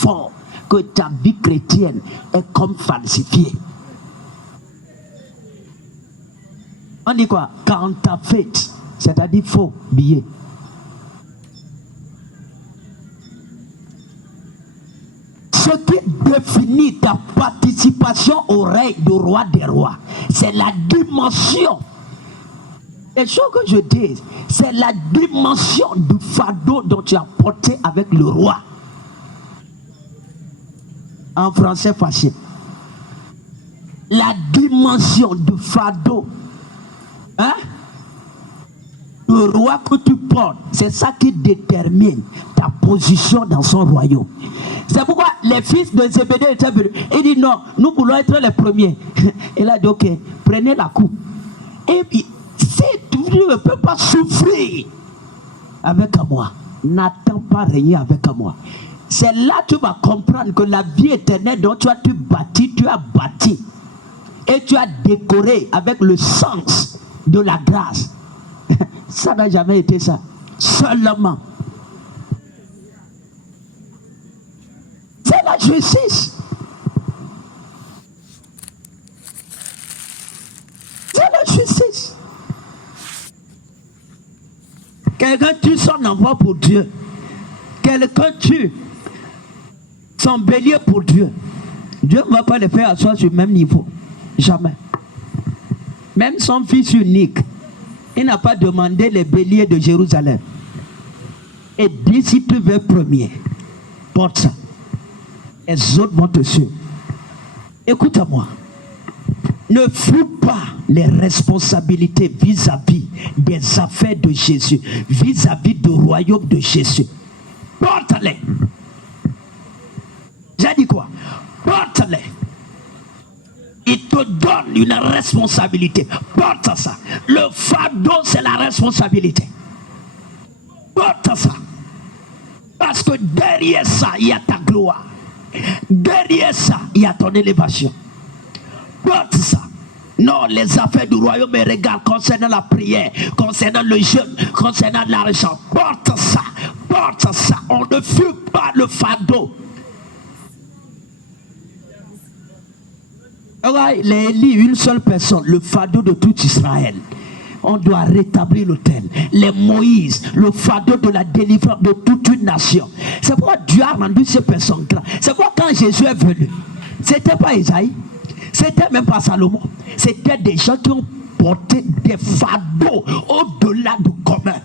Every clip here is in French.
fort que ta vie chrétienne est comme falsifiée. On dit quoi? Counterfeit, c'est-à-dire faux billet. Ce qui définit ta participation au règne du roi des rois, c'est la dimension. Et ce que je dis, c'est la dimension du fardeau dont tu as porté avec le roi. En français facile. La dimension du fardeau, hein, le roi que tu portes, c'est ça qui détermine ta position dans son royaume. C'est pourquoi les fils de Zébédée étaient venus. Il dit non, nous voulons être les premiers. Il a dit ok, prenez la coupe. Et puis, si tu ne peux pas souffrir avec moi, n'attends pas régner avec moi. C'est là que tu vas comprendre que la vie éternelle dont tu as bâti, et tu as décoré avec le sens de la grâce. Ça n'a jamais été ça. Seulement. C'est la justice. C'est la justice. Quelqu'un tue son enfant pour Dieu. Quelqu'un tue son bélier pour Dieu. Dieu ne va pas le faire asseoir sur le même niveau. Jamais. Même son fils unique, il n'a pas demandé les béliers de Jérusalem. Et dit si tu veux premier, porte ça. Les autres vont te suivre. Écoute-moi. Ne fuis pas les responsabilités vis-à-vis des affaires de Jésus, vis-à-vis du royaume de Jésus. Porte-les. J'ai dit quoi? Porte-les. Il te donne une responsabilité. Porte ça. Le fardeau, c'est la responsabilité. Porte ça. Parce que derrière ça, il y a ta gloire. Derrière ça, il y a ton élévation. Porte ça. Non, les affaires du royaume me regardent concernant la prière, concernant le jeûne, concernant l'argent. Porte ça. Porte ça. On ne fuit pas le fardeau. Les Élie, une seule personne, le fardeau de tout Israël. On doit rétablir l'autel. Les Moïse, le fardeau de la délivrance de toute une nation. C'est pourquoi Dieu a rendu ces personnes grandes. C'est pourquoi quand Jésus est venu, c'était pas Isaïe, c'était même pas Salomon. C'était des gens qui ont porté des fardeaux au-delà du commun.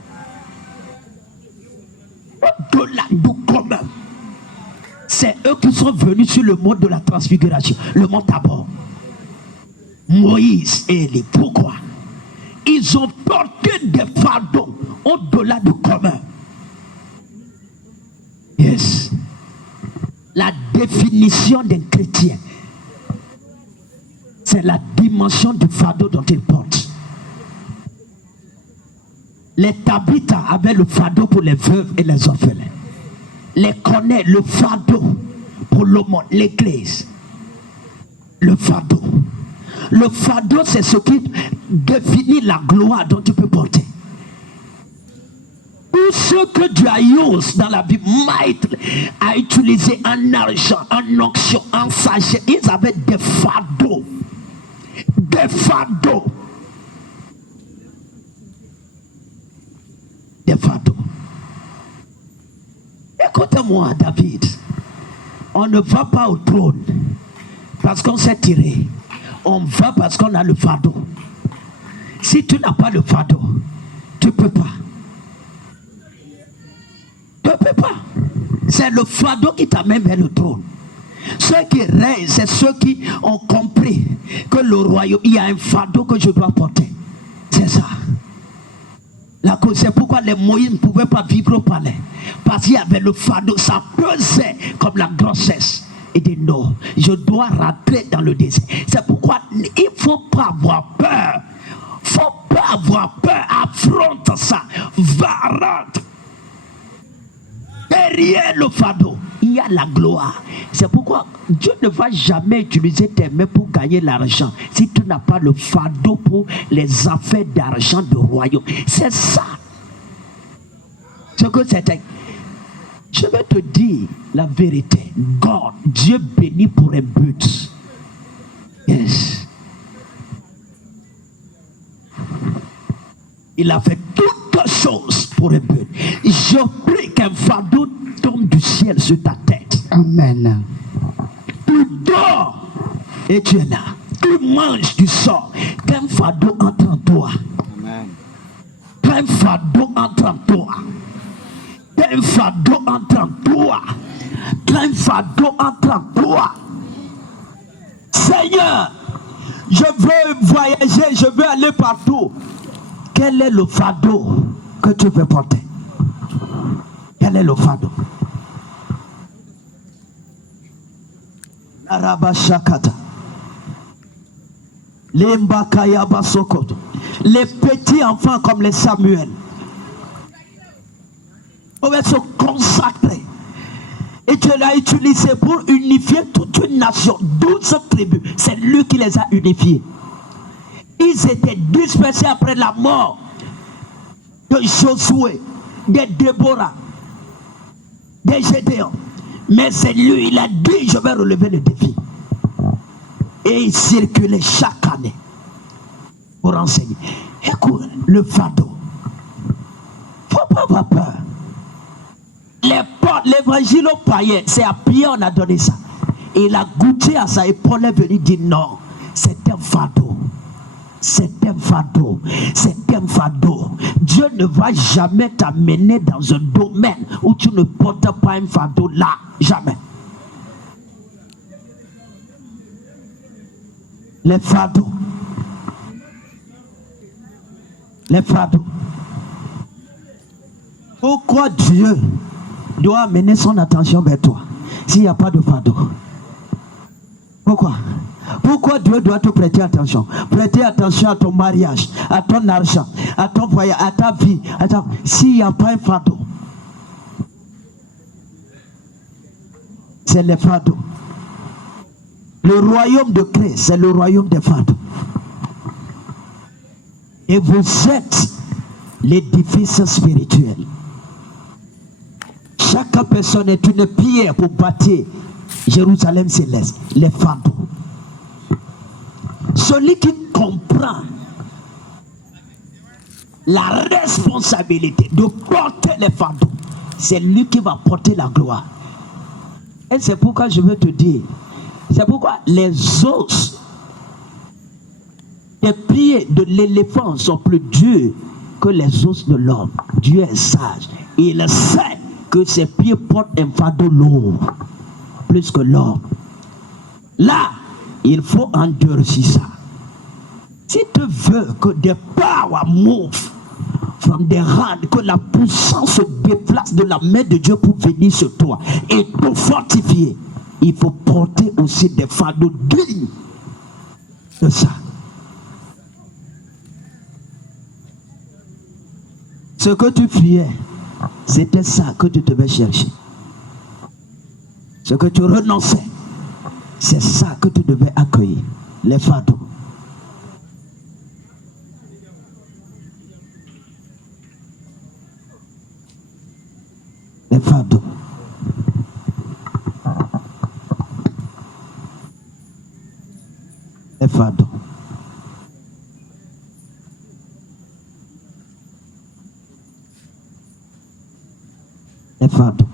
Au-delà du commun. C'est eux qui sont venus sur le mont de la transfiguration, le mont Tabor. Moïse et Élie. Pourquoi? Ils ont porté des fardeaux au-delà du commun. Yes. La définition d'un chrétien, c'est la dimension du fardeau dont il porte. Les Tabitha avaient le fardeau pour les veuves et les orphelins. Les connaît le fardeau pour le monde, l'église. Le fardeau. Le fardeau, c'est ce qui définit la gloire dont tu peux porter. Tout ce que Dieu a usé dans la Bible, maître a utilisé en argent, en onction, en sagesse. Ils avaient des fardeaux. Des fardeaux. Des fardeaux. Écoute-moi, David. On ne va pas au trône parce qu'on s'est tiré. On va parce qu'on a le fardeau. Si tu n'as pas le fardeau, tu ne peux pas. Tu ne peux pas. C'est le fardeau qui t'amène vers le trône. Ceux qui règnent, c'est ceux qui ont compris que le royaume, il y a un fardeau que je dois porter. C'est ça. C'est pourquoi les Moïse ne pouvaient pas vivre au palais. Parce qu'il y avait le fardeau, ça pesait comme la grossesse. Il dit non, je dois rentrer dans le désert. C'est pourquoi il ne faut pas avoir peur. Il ne faut pas avoir peur. Affronte ça. Va, rentre. Derrière le fardeau, il y a la gloire. C'est pourquoi Dieu ne va jamais utiliser tes mains pour gagner l'argent si tu n'as pas le fardeau pour les affaires d'argent du royaume. C'est ça. Ce que c'était. Je vais te dire la vérité. God, Dieu bénit pour un but. Yes. Il a fait toutes choses pour un but. Je prie qu'un fardeau tombe du ciel sur ta tête. Amen. Tu dors et tu es là. Tu manges, tu sors. Qu'un fardeau entre en toi. Amen. Qu'un fardeau entre en toi. Qu'un fardeau entre en toi. Qu'un fardeau entre en toi. Seigneur, je veux voyager, je veux aller partout. Quel est le fardeau que tu veux porter? Quel est le fardeau? Arabashakata. Les Mbakayabasokot. Les petits enfants comme les Samuel. On va se consacrer. Et tu l'as utilisé pour unifier toute une nation. 12 tribus. C'est lui qui les a unifiés. Ils étaient dispersés après la mort de Josué, de Déborah, de Gédéon. Mais c'est lui, il a dit, je vais relever le défi. Et il circulait chaque année pour enseigner. Écoute, le fardeau. Faut pas avoir peur. L'évangile aux païens, c'est à Pierre on a donné ça. Et il a goûté à ça et Paul est venu dire non, c'est un fardeau. C'est un fardeau. C'est un fardeau. Dieu ne va jamais t'amener dans un domaine où tu ne portes pas un fardeau là. Jamais. Les fardeaux. Les fardeaux. Pourquoi Dieu doit amener son attention vers toi s'il n'y a pas de fardeau? Pourquoi? Pourquoi Dieu doit te prêter attention? Prêter attention à ton mariage, à ton argent, à ton voyage, à ta vie. S'il n'y a pas un fardeau, c'est les fardeaux. Le royaume de Christ, c'est le royaume des fardeaux. Et vous êtes l'édifice spirituel. Chaque personne est une pierre pour bâtir Jérusalem céleste, les fardeaux. Celui qui comprend la responsabilité de porter les fardeaux, c'est lui qui va porter la gloire. Et c'est pourquoi je veux te dire, c'est pourquoi les os des pieds de l'éléphant sont plus durs que les os de l'homme. Dieu est sage. Il sait que ses pieds portent un fardeau lourd, plus que l'homme. Là, il faut endurcir ça. Si tu veux que des powers move from the hand, que la puissance se déplace de la main de Dieu pour venir sur toi et te fortifier, il faut porter aussi des fardeaux dignes de ça. Ce que tu fuyais, c'était ça que tu devais chercher. Ce que tu renonçais, c'est ça que tu devais accueillir. Les fardeaux. Les fardeaux. Les fardeaux. Les fardeaux.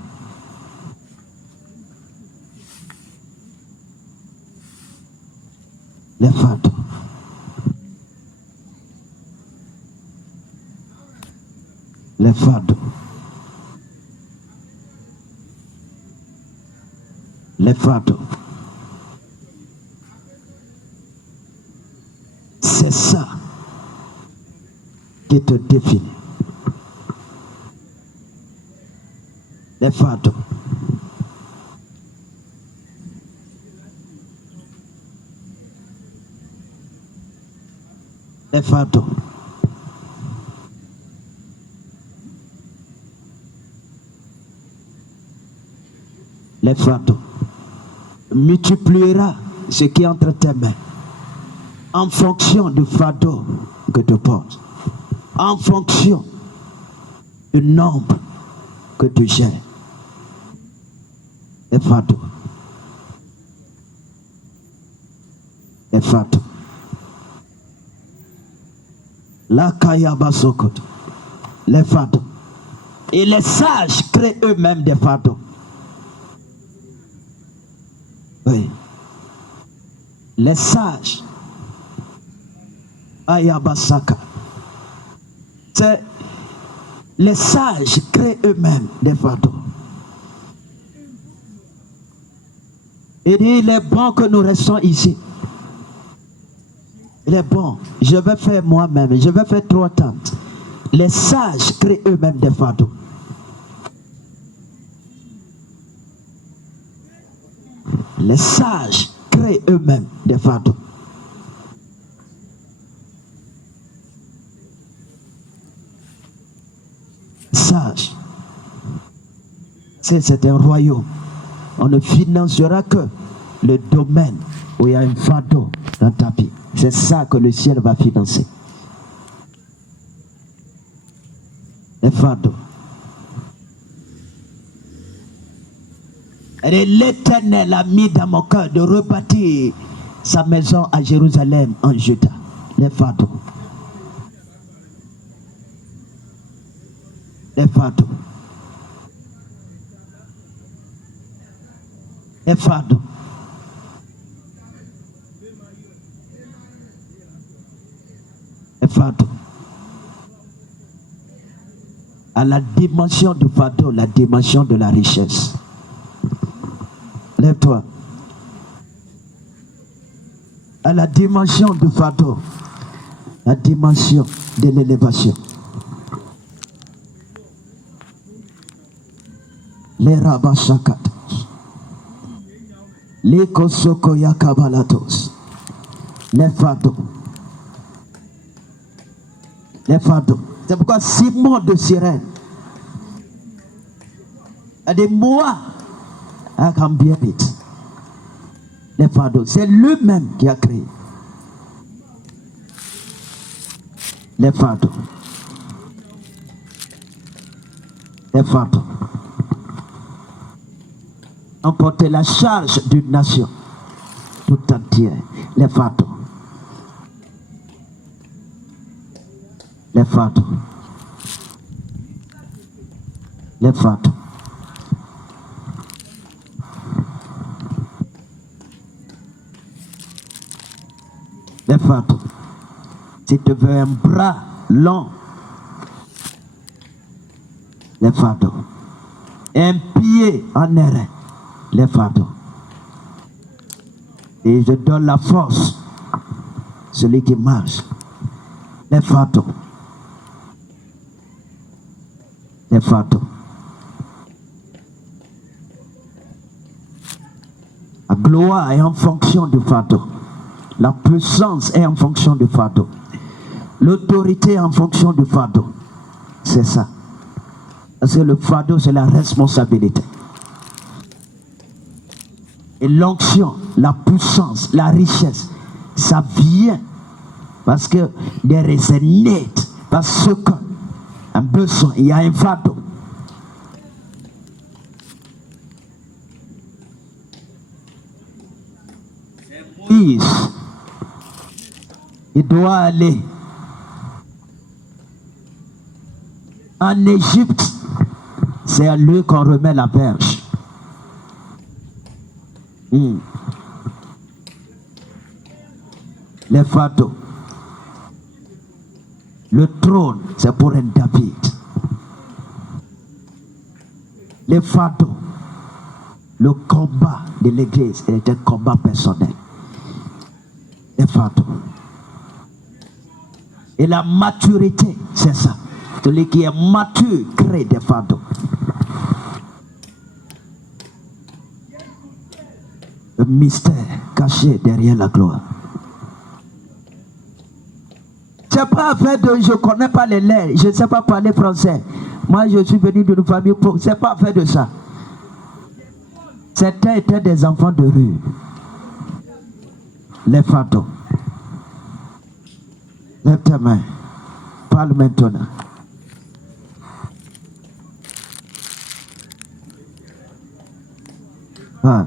Les fardeaux. Les fardeaux. Les fardeaux. C'est ça qui te définit. Les fardeaux. Les fardeaux. Les fardeaux. Multipliera ce qui est entre tes mains en fonction du fardeau que tu portes, en fonction du nombre que tu gères. Les fardeaux. Les fardeaux. La Kayabasokot. Les fardeaux. Et les sages créent eux-mêmes des fardeaux. Oui. Les sages. Ayabasaka. C'est les sages créent eux-mêmes des fardeaux. Il dit, il est bon que nous restons ici. Il est bon. Je vais faire moi-même. Je vais faire 3 tentes. Les sages créent eux-mêmes des fardeaux. Les sages créent eux-mêmes des fardeaux. Sages. C'est un royaume. On ne financera que le domaine où il y a un fardeau dans ta vie. C'est ça que le ciel va financer. Les fardeaux. Et l'Éternel a mis dans mon cœur de rebâtir sa maison à Jérusalem en Juda. Les fardeaux. Les fardeaux. Les fardeaux. Les fardeaux. À la dimension du fardeau, la dimension de la richesse. Lève-toi. À la dimension du fardeau, la dimension de l'élévation. Les rabashakat. Les kosoko yakabalatos. Les fardeaux. Les fardeaux. C'est pourquoi Simon de Cyrène a des mois à cambier vite. Les fardeaux. C'est lui-même qui a créé. Les fardeaux. Les fardeaux. Emporter la charge d'une nation tout entière. Les fardeaux. Les fardeaux. Les fardeaux. Les fardeaux. Si tu veux un bras long, les fardeaux. Un pied en airain, les fardeaux. Et je donne la force, celui qui marche, les fardeaux. Les fardeaux. La gloire est en fonction du fardeau. La puissance est en fonction du fardeau. L'autorité est en fonction du fardeau. C'est ça. Parce que le fardeau, c'est la responsabilité. Et l'onction, la puissance, la richesse, ça vient parce que there is a need. Parce que un besoin, il y a un fardeau. Moïse, il doit aller en Égypte. C'est à lui qu'on remet la perche. Les fardeaux. Le trône, c'est pour un David. Les fardeaux. Le combat de l'église est un combat personnel. Les fardeaux. Et la maturité, c'est ça. Celui qui est mature crée des fardeaux. Le mystère caché derrière la gloire. C'est pas affaire de je connais pas les lettres, je ne sais pas parler français. Moi je suis venu d'une famille pauvre. C'est pas affaire de ça. Certains étaient des enfants de rue. Les fardeaux. Lève ta main. Parle maintenant. Ah.